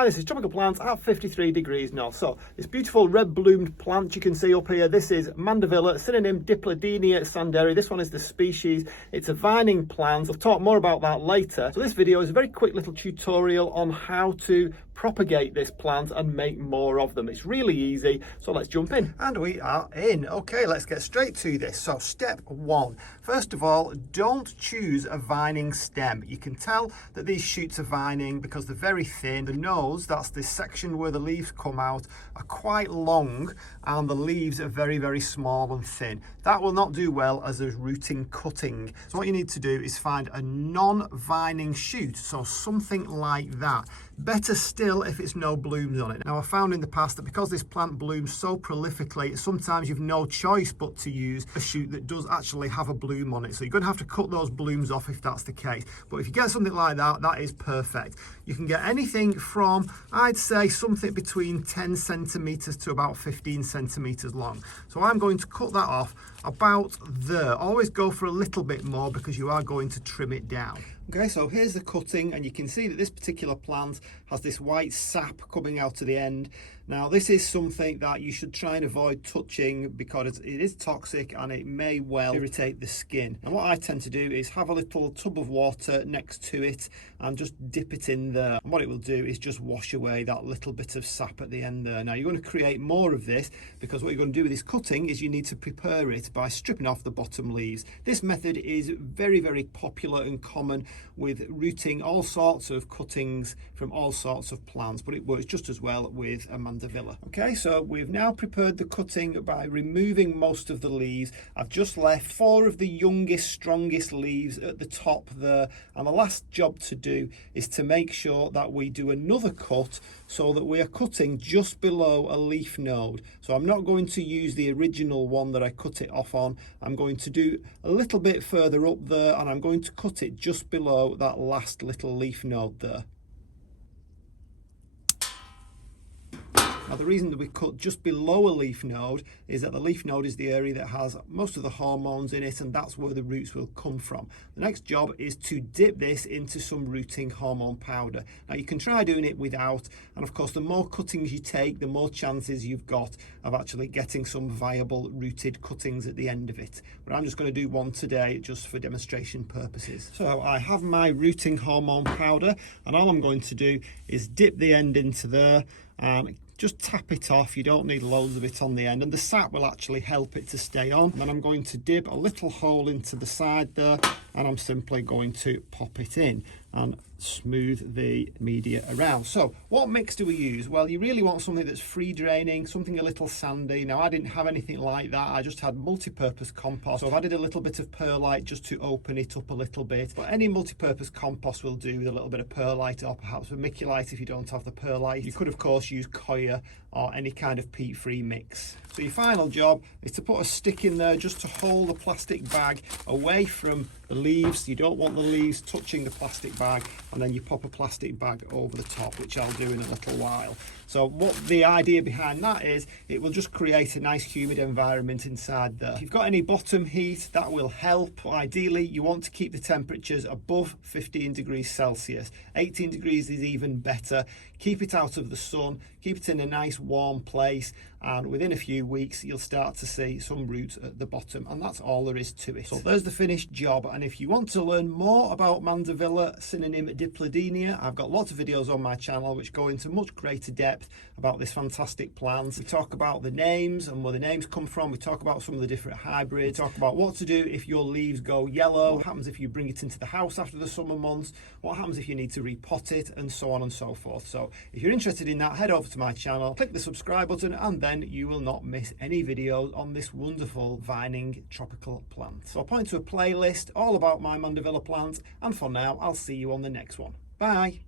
And this is tropical plants at 53 degrees north. So this beautiful red bloomed plant you can see up here, this is Mandevilla, synonym Dipladenia sanderi. This one is the species. It's a vining plant. I'll talk more about that later. So this video is a very quick little tutorial on how to propagate this plant and make more of them. It's really easy, so let's jump in. And we are in. Okay, let's get straight to this. So step one, first of all, don't choose a vining stem. You can tell that these shoots are vining because they're very thin. The nose, that's this section where the leaves come out, are quite long, and the leaves are very, very small and thin. That will not do well as a rooting cutting. So what you need to do is find a non-vining shoot, so something like that. Better still if it's no blooms on it. Now, I found in the past that because this plant blooms so prolifically, sometimes you've no choice but to use a shoot that does actually have a bloom on it. So you're going to have to cut those blooms off if that's the case. But if you get something like that, that is perfect. You can get anything from, I'd say, something between 10 centimeters to about 15 centimeters long. So I'm going to cut that off about there. Always go for a little bit more because you are going to trim it down. Okay, so here's the cutting, and you can see that this particular plant has this white sap coming out to the end. Now, this is something that you should try and avoid touching because it is toxic and it may well irritate the skin. And what I tend to do is have a little tub of water next to it and just dip it in there. And what it will do is just wash away that little bit of sap at the end there. Now, you're going to create more of this because what you're going to do with this cutting is you need to prepare it by stripping off the bottom leaves. This method is very, very popular and common with rooting all sorts of cuttings from all sorts of plants, but it works just as well with a Mandevilla. Okay, so we've now prepared the cutting by removing most of the leaves. I've just left 4 of the youngest, strongest leaves at the top there, and the last job to do is to make sure that we do another cut so that we are cutting just below a leaf node. So I'm not going to use the original one that I cut it off on. I'm going to do a little bit further up there, and I'm going to cut it just below that last little leaf node there. Now, the reason that we cut just below a leaf node is that the leaf node is the area that has most of the hormones in it, and that's where the roots will come from. The next job is to dip this into some rooting hormone powder. Now, you can try doing it without, and of course, the more cuttings you take, the more chances you've got of actually getting some viable rooted cuttings at the end of it. But I'm just going to do one today just for demonstration purposes. So I have my rooting hormone powder, and all I'm going to do is dip the end into there and just tap it off. You don't need loads of it on the end, and the sap will actually help it to stay on. And then I'm going to dip a little hole into the side there, and I'm simply going to pop it in and smooth the media around. So what mix do we use? Well, you really want something that's free draining, something a little sandy. Now, I didn't have anything like that. I just had multi-purpose compost. So I've added a little bit of perlite just to open it up a little bit. But any multi-purpose compost will do with a little bit of perlite, or perhaps vermiculite if you don't have the perlite. You could, of course, use coir or any kind of peat-free mix. So your final job is to put a stick in there just to hold the plastic bag away from the leaves. You don't want the leaves touching the plastic bag, and then you pop a plastic bag over the top, which I'll do in a little while. So what the idea behind that is, it will just create a nice humid environment inside there. If you've got any bottom heat, that will help. But ideally, you want to keep the temperatures above 15 degrees Celsius. 18 degrees is even better. Keep it out of the sun, keep it in a nice warm place, and within a few weeks you'll start to see some roots at the bottom, and that's all there is to it. So there's the finished job. And if you want to learn more about Mandevilla, synonym Dipladenia, I've got lots of videos on my channel which go into much greater depth about this fantastic plant. We talk about the names and where the names come from. We talk about some of the different hybrids. We talk about what to do if your leaves go yellow, what happens if you bring it into the house after the summer months, what happens if you need to repot it, and so on and so forth. So if you're interested in that, head over to my channel, click the subscribe button, and then you will not miss any videos on this wonderful vining tropical plant. So I'll point to a playlist all about my Mandevilla plant, and for now, I'll see you on the next one. Bye.